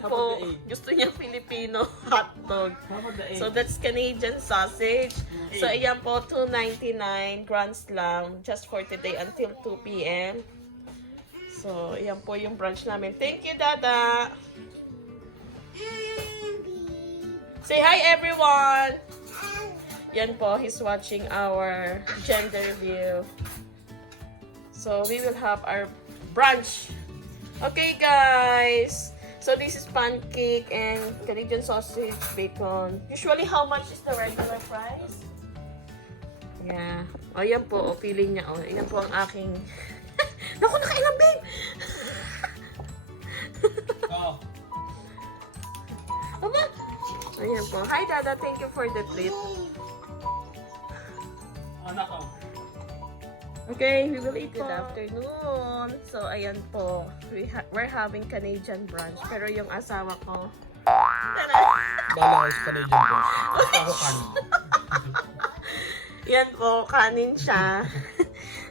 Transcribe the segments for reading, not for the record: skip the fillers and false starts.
po, gusto niya Filipino hotdog. So that's Canadian sausage. So ayan po, $2.99 Grand Slam just for today until 2 p.m. So ayan po yung brunch namin. Thank you, Dada! Say hi, everyone! Yan po, he's watching our gender review. So we will have our brunch. Okay, guys. So this is pancake and Canadian sausage, bacon. Usually, how much is the regular price? Yeah. O, yan po. O, pili niya. O, yan po ang aking... Naku, nakailang, babe! Oh. Aba? Ayan po. Hi, Dada. Thank you for the treat. Anak ko. Okay, we will eat. Good afternoon. So, ayan po. We're having Canadian brunch. Pero yung asawa ko... Bala is Canadian boss. Ako kanin. Yan po, kanin siya.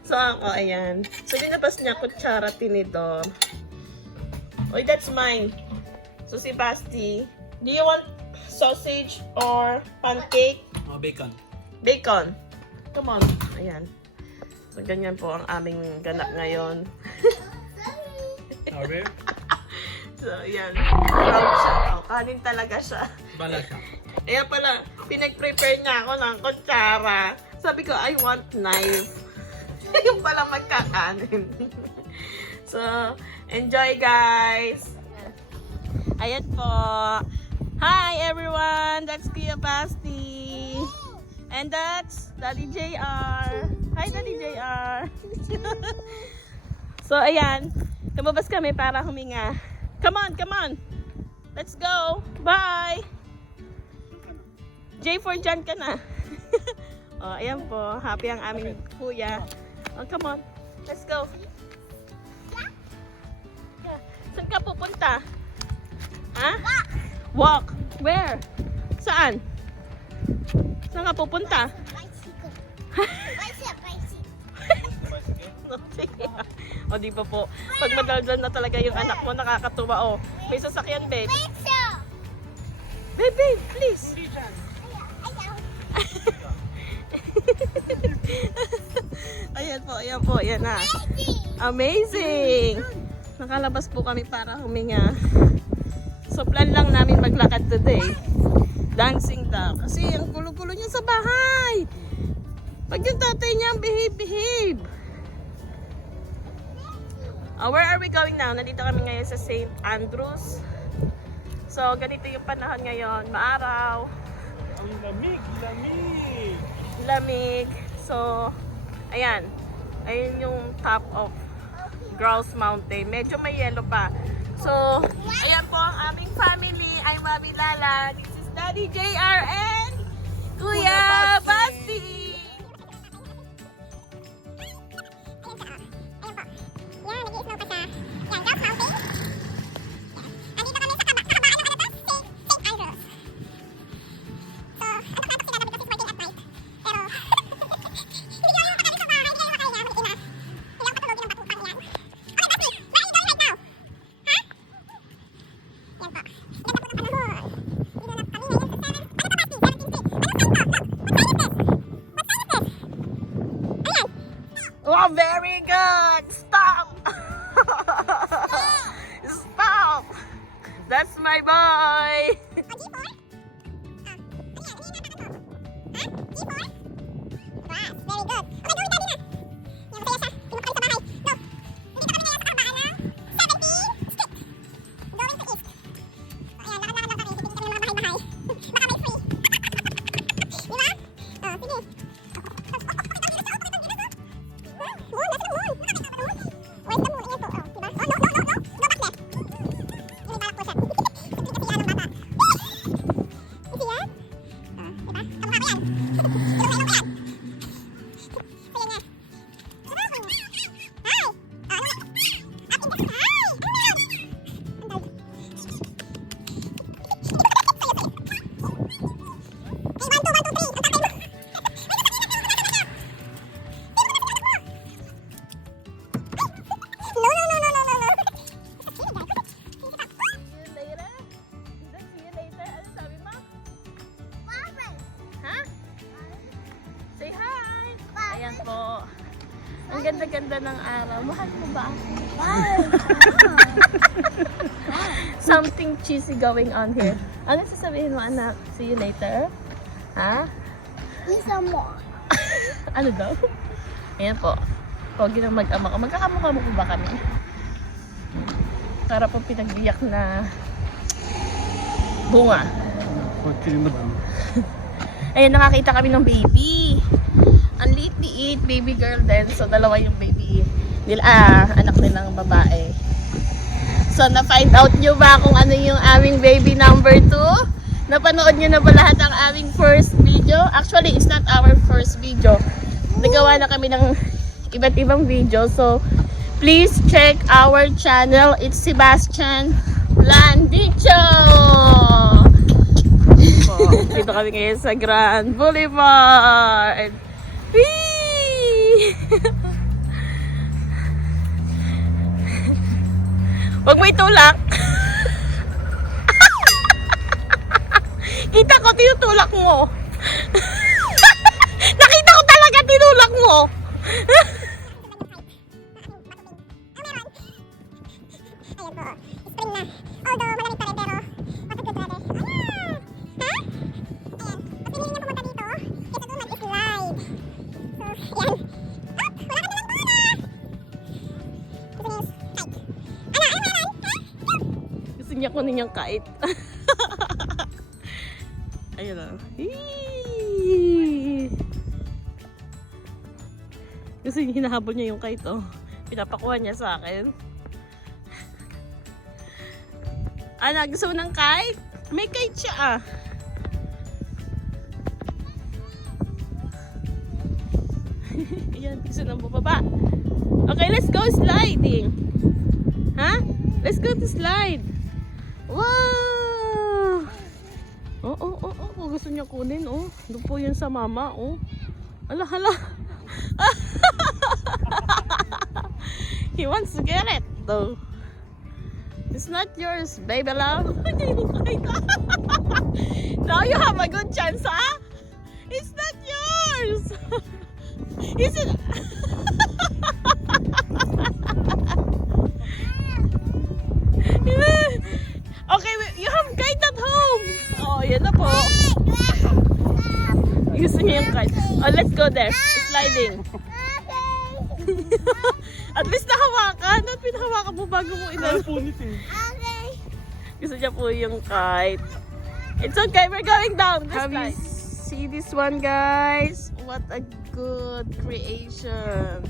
So, ako, ayan. So, linabas niya kutsara tinidor. Oy, that's mine. So, si Basti, do you want sausage or pancake? Oh, bacon. Bacon. Come on. Ayan. So, ganyan po ang aming ganap ngayon. Sabi? So, ayan. Proud siya. Oh, kanin talaga siya. Bala siya. Kaya pala, pinag-prepare niya ako ng kutsara. Sabi ko, I want knife. Yung pala magkakanin. So, enjoy, guys! Ayan po. Hi, everyone! That's Kuya Basti. And that's Daddy JR. Hi, Daddy JR. So, ayan. Lumabas kami para huminga. Come on, come on. Let's go. Bye. J for John ka na. Oh, ayan po. Happy ang aming kuya. Oh, come on. Let's go. Yeah. Saan ka pupunta? Ha? Walk. Where? Saan? Saan ka pupunta? Sige. O, di ba po? Pag madaldal na talaga yung anak mo, nakakatuwa. O, may sasakyan, babe. Babe, babe, please. Ayan po, ayan po. Ayan na. Amazing! Nakalabas po kami para huminga. So, plan lang namin maglakad today. Dancing daw. Kasi ang gulo-gulo niya sa bahay. Pag yung tatay niya ang behave. Where are we going now? Nandito kami ngayon sa St. Andrews. So, ganito yung panahon ngayon. Maaraw. Ang lamig, lamig. Lamig. So, ayan. Ayun yung top of Grouse Mountain. Medyo may yellow pa. So, ayan po ang aming family. I'm Mami Lala. This is Daddy JR and Kuya Basti. Oh, very good! Stop! Stop! That's my boy! Ayan po. Ang ganda-ganda ng araw. Mahal mo ba ako? Something cheesy going on here. Ano sasabihin mo, anak? See you later? Ha? Isa mo. Ano daw? Ayan po. Pogi ng mag-ama ko. Magkakamukha mo po ba kami? Para po pinagbiyak na bunga. Ayan, nakakita kami ng baby. Ang liit-liit, baby girl din. So, dalawa yung baby nila, anak nilang babae. So, na-find out nyo ba kung ano yung aming baby number 2? Napanood nyo na ba lahat ang aming first video? Actually, it's not our first video. Nagawa na kami ng iba't ibang video. So, please check our channel. It's Sebastian Landicho! Dito kami ngayon sa Grand Boulevard. Whee! Huwag mo itulak. Kita ko, tinutulak mo. Nakita ko talaga, tinulak mo. Gusto niya kunin yung kite. Ayun na. Gusto niya, hinahabol niya yung kite, oh. Pinapakuha niya sa akin. Anak, gusto mo ng kite? May kite siya, ah. Ayan, gusto nang bumaba. Okay, let's go sliding. Ha? Let's go to slide. Wow! Oh, gusto niya kunin, oh. Doon po yun sa mama, oh. Ala, hala. He wants to get it, though. It's not yours, baby love. Now you have a good chance, huh? It's not yours. Is it? Okay, you have kite at home. Oh, yan na po. Gusto niya yung kite. Oh, let's go there. Sliding. At least nahawakan. At pinahawakan mo bago mo inalpunit eh. Gusto niya po yung kite. It's okay, we're going down this time. See this one, guys? What a good creation.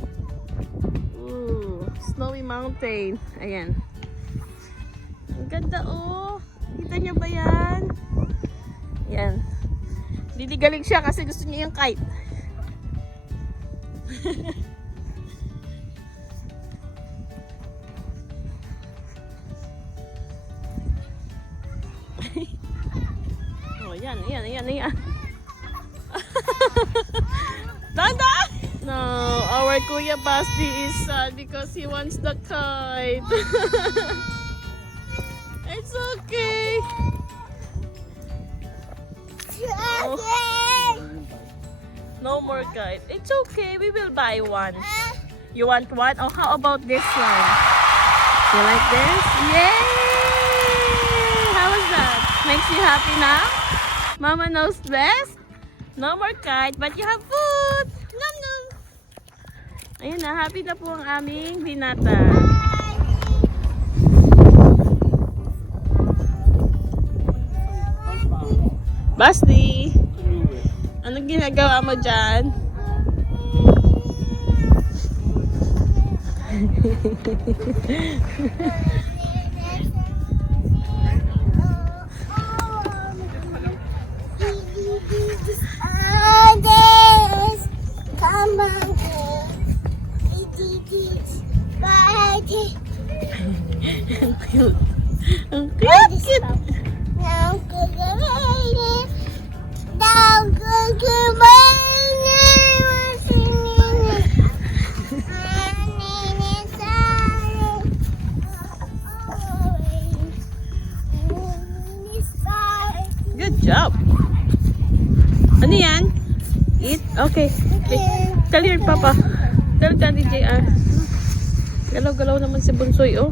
Ooh, snowy mountain. Ayan. Ang ganda, oh. Kita niyo ba yan? Yan. Diligalig siya kasi gusto niya yung kite. Oh, yan. Danda! No, our Kuya Basti is sad because he wants the kite. It's okay. Oh. No more kite. It's okay. We will buy one. You want one? Oh, how about this one? You like this? Yay! How was that? Makes you happy now? Mama knows best? No more kite, but you have food. Nom nom. Ayun na, happy na po ang aming binata. Basti, anong ginagawa mo dyan? Ang cute. Ang cute. Good job. Ano yan? Eat? Okay. Come here, Papa. Dali ka, DJR. Galaw-galaw naman si Bunsoy, oh.